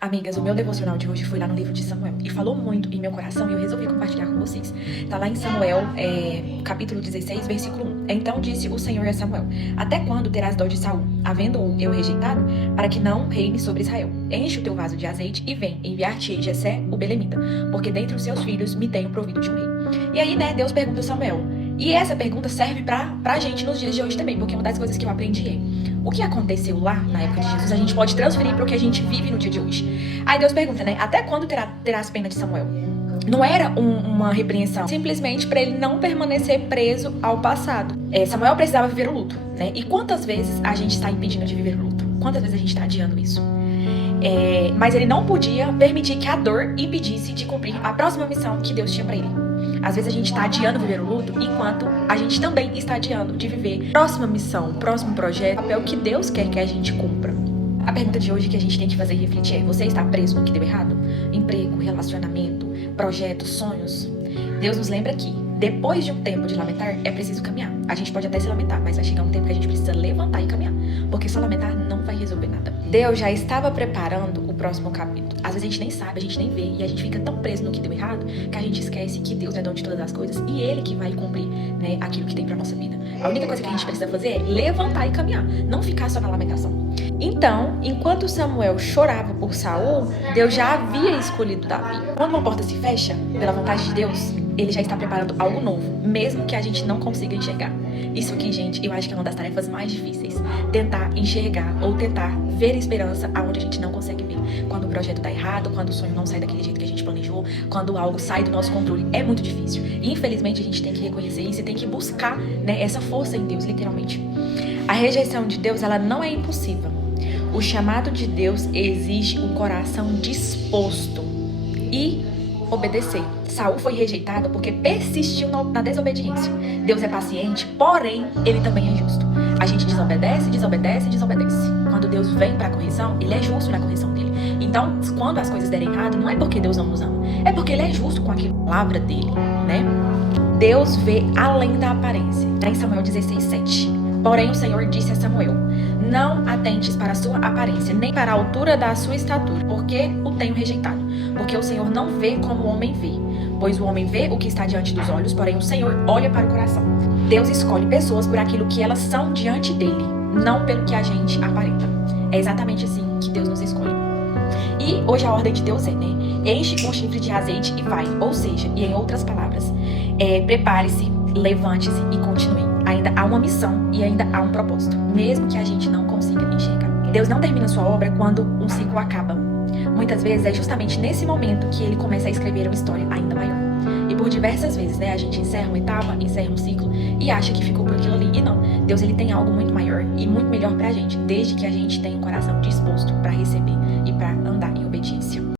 Amigas, o meu devocional de hoje foi lá no livro de Samuel e falou muito em meu coração e eu resolvi compartilhar com vocês. Tá lá em Samuel, capítulo 16, versículo 1. Então disse o Senhor a Samuel: Até quando terás dó de Saul, havendo-o eu rejeitado, para que não reine sobre Israel? Enche o teu vaso de azeite e vem, enviar-te-ei Jessé, o belemita, porque dentre os seus filhos me tenho provido de um rei. E aí, Deus pergunta a Samuel. E essa pergunta serve pra gente nos dias de hoje também, porque uma das coisas que eu aprendi é: o que aconteceu lá na época de Jesus, a gente pode transferir para o que a gente vive no dia de hoje. Aí Deus pergunta, né? Até quando terás pena de Samuel? Não era uma repreensão, simplesmente para ele não permanecer preso ao passado. Samuel precisava viver o luto, né? E quantas vezes a gente está impedindo de viver o luto? Quantas vezes a gente está adiando isso? Mas ele não podia permitir que a dor impedisse de cumprir a próxima missão que Deus tinha para ele. Às vezes a gente está adiando viver o luto, enquanto a gente também está adiando de viver a próxima missão, o próximo projeto, o papel que Deus quer que a gente cumpra. A pergunta de hoje que a gente tem que fazer e refletir é: você está preso no que deu errado? Emprego, relacionamento, projetos, sonhos? Deus nos lembra que depois de um tempo de lamentar, é preciso caminhar. A gente pode até se lamentar, mas vai chegar um tempo que a gente precisa levantar e caminhar, porque só lamentar não vai resolver nada. Deus já estava preparando o próximo capítulo. Às vezes a gente nem sabe, a gente nem vê, e a gente fica tão preso no que deu errado, que a gente esquece que Deus é dono de todas as coisas, e Ele que vai cumprir, né, aquilo que tem pra nossa vida. A única coisa que a gente precisa fazer é levantar e caminhar, não ficar só na lamentação. Então, enquanto Samuel chorava por Saul, Deus já havia escolhido Davi. Quando uma porta se fecha, pela vontade de Deus, Ele já está preparando algo novo, mesmo que a gente não consiga enxergar. Isso aqui, gente, eu acho que é uma das tarefas mais difíceis. Tentar enxergar ou tentar ver esperança aonde a gente não consegue ver. Quando o projeto tá errado, quando o sonho não sai daquele jeito que a gente planejou, quando algo sai do nosso controle, é muito difícil. E, infelizmente, a gente tem que reconhecer isso e tem que buscar, né, essa força em Deus, literalmente. A rejeição de Deus, ela não é impulsiva. O chamado de Deus exige um coração disposto e obedecer. Saul foi rejeitado porque persistiu na desobediência. Deus é paciente, porém, Ele também é justo. A gente desobedece. Quando Deus vem para a correção, Ele é justo na correção dele. Então, quando as coisas derem errado, não é porque Deus não nos ama, é porque Ele é justo com aquela palavra dele, né? Deus vê além da aparência. Em Samuel 16:7. Porém, o Senhor disse a Samuel: Não atentes para a sua aparência, nem para a altura da sua estatura, porque o tenho rejeitado. Porque o Senhor não vê como o homem vê, pois o homem vê o que está diante dos olhos, porém o Senhor olha para o coração. Deus escolhe pessoas por aquilo que elas são diante dele, não pelo que a gente aparenta. É exatamente assim que Deus nos escolhe. E hoje a ordem de Deus é, né? Enche com chifre de azeite e vai. Ou seja, e em outras palavras, prepare-se, levante-se e continue. Ainda há uma missão e ainda há um propósito, mesmo que a gente não consiga enxergar. Deus não termina sua obra quando um ciclo acaba. Muitas vezes é justamente nesse momento que Ele começa a escrever uma história ainda maior. E por diversas vezes, né, a gente encerra uma etapa, encerra um ciclo e acha que ficou por aquilo ali. E não, Deus ele tem algo muito maior e muito melhor pra gente, desde que a gente tenha um coração disposto para receber e para andar em obediência.